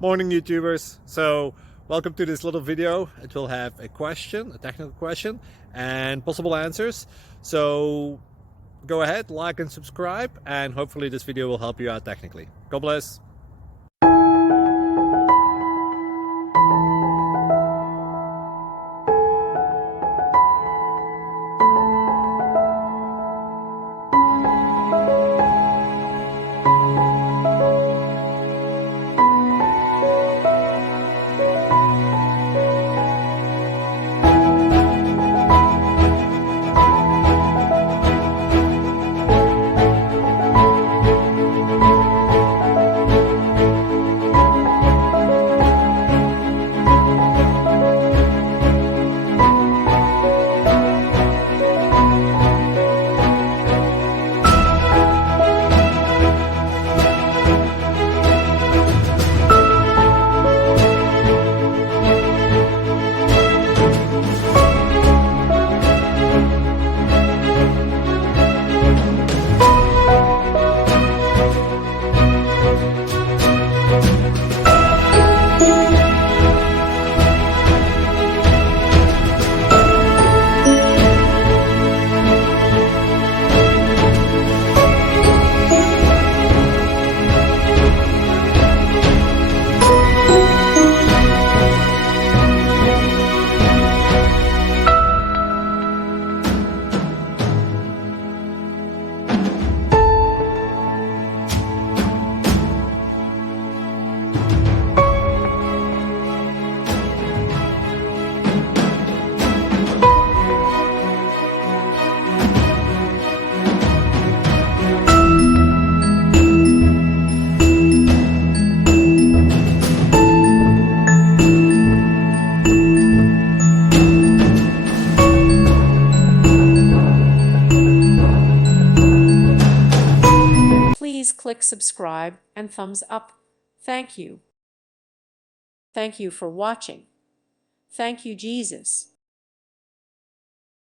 Morning YouTubers. So welcome to this little video. It will have a question, a technical question, and possible answers. So go ahead, like and subscribe, and hopefully this video will help you out technically. God bless. Please click subscribe and thumbs up. Thank you. Thank you for watching. Thank you, Jesus.